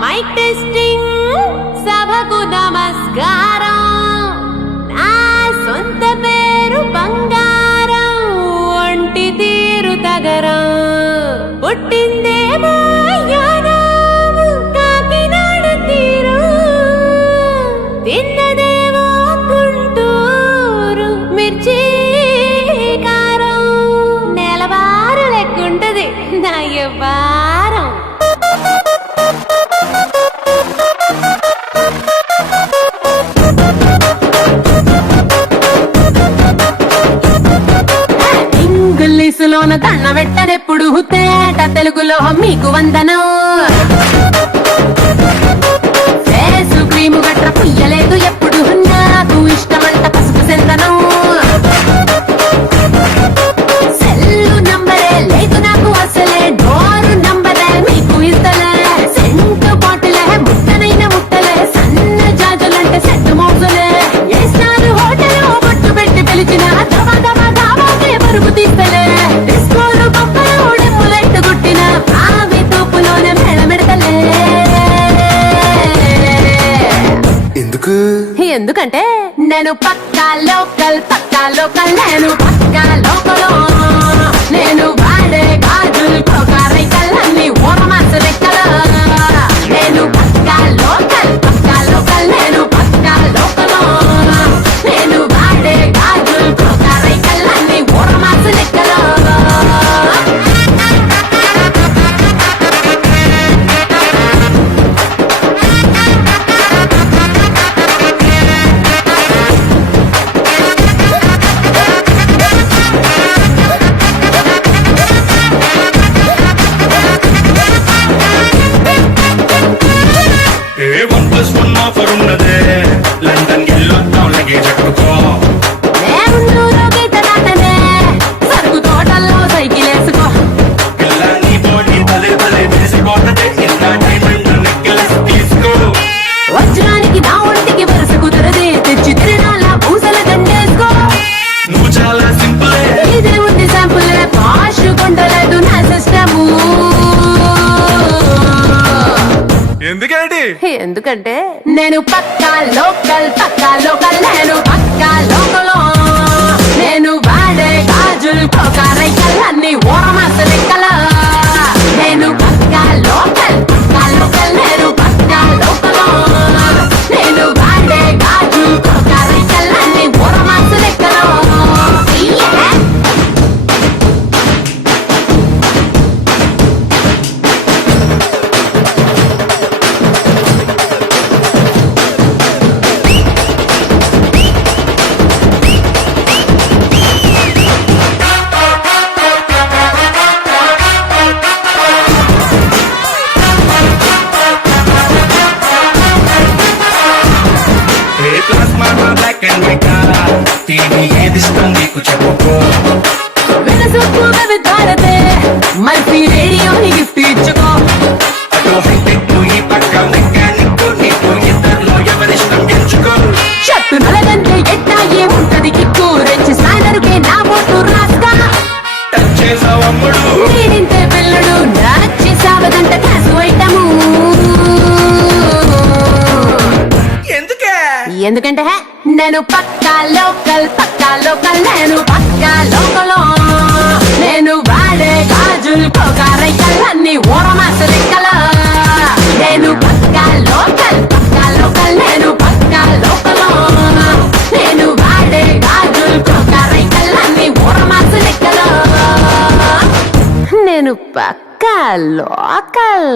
Mic testing సభకు నమస్కారం. నా సొంత పేరు బంగారం, ఒంటి తీరు తగరం. పుట్టిందేమో యానాము, కాకినాడ తీరు. తిన్నదేమో గుంటూరు మిర్చి కారం. నెలవారు లెక్కుంటది నా వ్యవహారం. ఇంగ్లీషులోన దండ పెట్టనెప్పుడు, తేట తెలుగులో మీకు వందనం. ఫేసు క్రీము గట్ర పుయ్యలేదు ఎప్పుడు, నాకు ఇష్టమంట పసుపు చందనం. సెల్లు నంబరే లేదు నాకు అసలే, డోరు నంబరే మీకు ఇస్తలే. సెంటు బాటిలే ముట్టనైన ముట్టలే, సన్న జాజులంటే సెట్టు మోజులే. ఏ స్టార్ హోటల్ బొట్టు పెట్టి పిలిచిన దవా దవా దావాకే పరుగు తీస్తలే. డిస్కోలు బొక్కలు డెమ్ములెట్టు గుట్టిన ఆవి తూపులోనే మేళమెడతలే. ఎందుకంటే నేను పక్కా లోకల్, నేను పక్కా లోకలో. నేను వాడే గాజులు కోకారైకల్లన్నీ ఓరమాస లెక్కల. నేను పక్కా లోకల్, నేను పక్కా లోకలో. నేను వాడే గాజులు కోకారైకల్లన్నీ ఓరమాస లెక్కల. లండన్ ఎల్లో టౌన్ లగేజ్ ఎక్కుకో. సరుకు తోటల్లో సైకిల్ వేసుకో. పిల్ల నీ బాడీ భలే భలే తెలిసిపోతదే, ఇంత డైమండ్ నెక్లెస్ తీసుకో. వజ్రానికి నా ఒంటికి వరుస కుదరదే, తెచ్చి తిరణాల పూసల దండేసుకో. నువ్వు చాలా సింపుల్, ఇదే ఉంది శాంపుల్. పాష్ కొండలేదు నా సిస్టము. ఎందుకంటే నేను పక్కా లోకల్, నేను పక్కా లోకలో. నేను వాడే గాజులు కోకారైకల్లన్నీ ఓరమాస లెక్కల. నేను పక్కా లోకల్, నేను పక్కా లోకలో. నేను వాడే గాజులు కోకారైకల్లన్నీ ఓరమాస లెక్కల. బ్లాక్ అండ్ వైట్ టీవీ ఏది ఇష్టం నీకు చెప్పుకో. వినసొప్పు విధారతే మల్టీ రేడియోని గిఫ్ట్ ఇచ్చుకో. అటు హైటెక్ ఈ పక్క మెకానిక్, నీకు ఇద్దరిలో ఎవరిష్టం ఎంచుకో. షట్టు నలగంటే ఎట్టా ఏముంటది కిక్కు, రెచ్చి స్నానరుకే నా ఓటు రాస్తా. టచ్ చేసావమ్ముడు నేనింతే పిల్లడు, నచ్చి సావదంట క్యాసు ఐటము. ఎందుకంటే నేను పక్కా లోకల్, నేను పక్కా లోకలో. నేను వాడే గాజులు కోకారైకల్లన్నీ ఓరమాస లెక్కల. నేను పక్కా లోకల్, నేను పక్కా లోకలో. నేను వాడే గాజులు కోకారైకల్లన్నీ ఓరమాస లెక్కల. నేను పక్కా లోకల్.